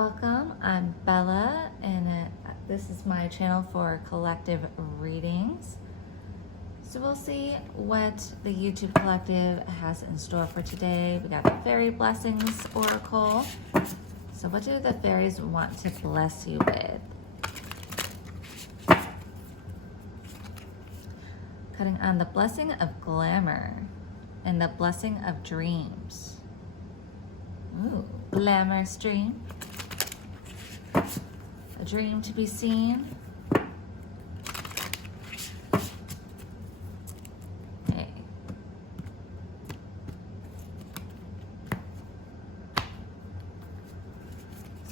Welcome, I'm Bella, and this is my channel for collective readings. So we'll see what the YouTube Collective has in store for today. We got the Fairy Blessings Oracle. So what do the fairies want to bless you with? Cutting on the blessing of glamour and the blessing of dreams. Ooh, glamorous dream. A dream to be seen. Okay.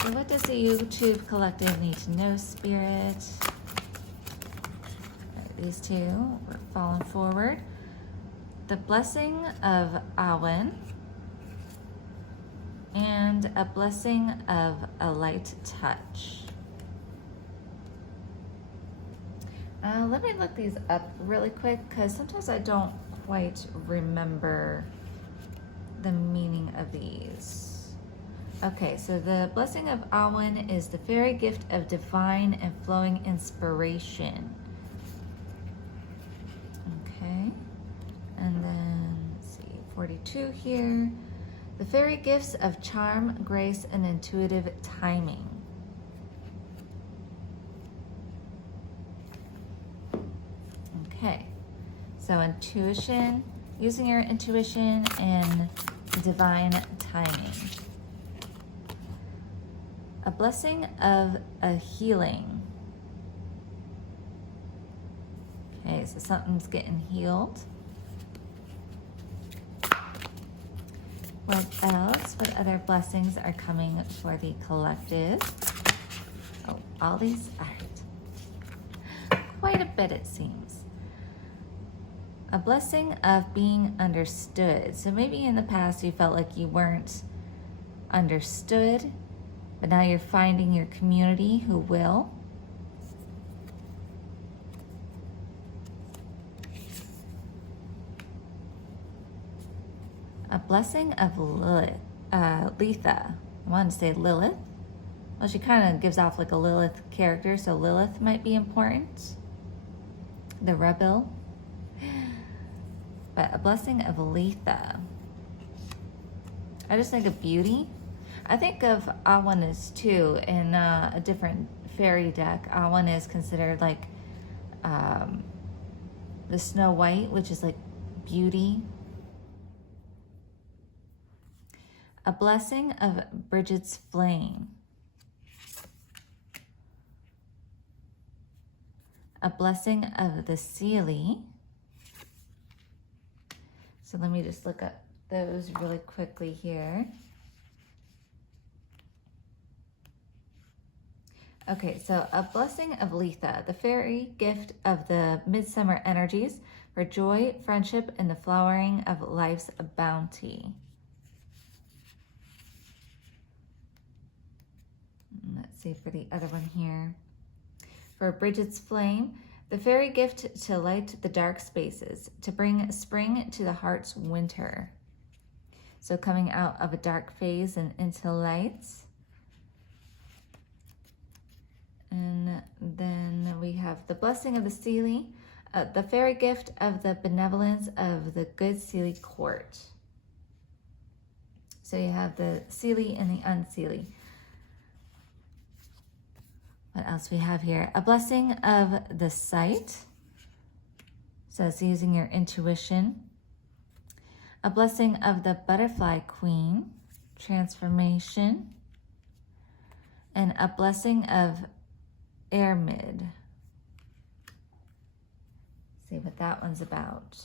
So what does the YouTube Collective need to know, Spirit? These two, we're falling forward. The blessing of Awen and a blessing of a light touch. Let me look these up really quick because sometimes I don't quite remember the meaning of these. Okay, so the blessing of Awen is the fairy gift of divine and flowing inspiration. Okay, and then let's see, 42 here. The fairy gifts of charm, grace, and intuitive timing. Okay, so intuition, using your intuition and divine timing. A blessing of a healing. Okay, so something's getting healed. What else? What other blessings are coming for the collective? Oh, all these? All right. Quite a bit, it seems. A blessing of being understood. So maybe in the past you felt like you weren't understood, but now you're finding your community who will. A blessing of Letha. I wanted to say Lilith. Well, she kind of gives off like a Lilith character, so Lilith might be important. The rebel. But a blessing of Letha. I just think of beauty. I think of Awen as too in a different fairy deck. Awen is considered like the Snow White, which is like beauty. A blessing of Bridget's flame. A blessing of the Seelie. So let me just look up those really quickly here. Okay, so a blessing of Letha, the fairy gift of the midsummer energies for joy, friendship, and the flowering of life's bounty. Let's see for the other one here. For Bridget's flame, the fairy gift to light the dark spaces, to bring spring to the heart's winter. So coming out of a dark phase and into lights. And then we have the blessing of the Seelie, the fairy gift of the benevolence of the good Seelie court. So you have the Seelie and the unseelie. What else we have here? A blessing of the sight. So it's using your intuition. A blessing of the butterfly queen, transformation. And a blessing of Airmid. See what that one's about.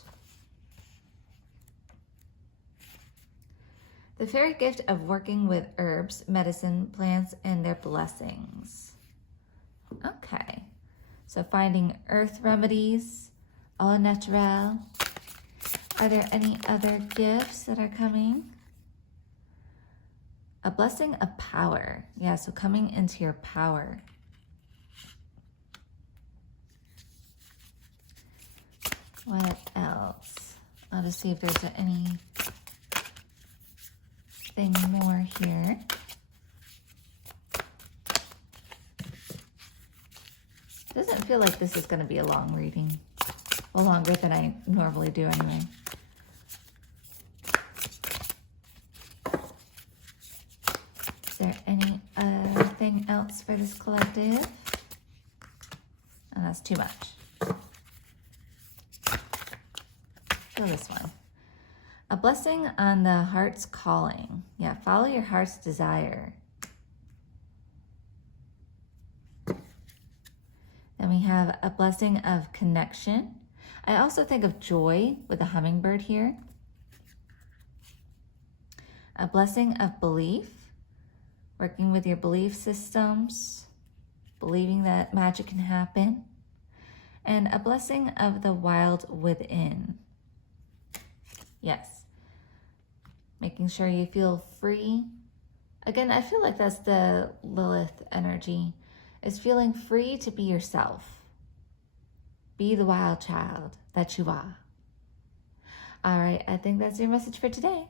The fairy gift of working with herbs, medicine, plants, and their blessings. Okay, so finding earth remedies, au naturel. Are there any other gifts that are coming? A blessing of power. Yeah, so coming into your power. What else? I'll just see if there's anything more here. feel like this is going to be a long reading. Well, longer than I normally do anyway. Is there anything else for this collective? And that's too much. Feel this one. A blessing on the heart's calling. Yeah, follow your heart's desire. Then we have a blessing of connection. I also think of joy with a hummingbird here. A blessing of belief, working with your belief systems, believing that magic can happen. And a blessing of the wild within. Yes. Making sure you feel free. Again, I feel like that's the Lilith energy, is feeling free to be yourself. Be the wild child that you are. All right, I think that's your message for today.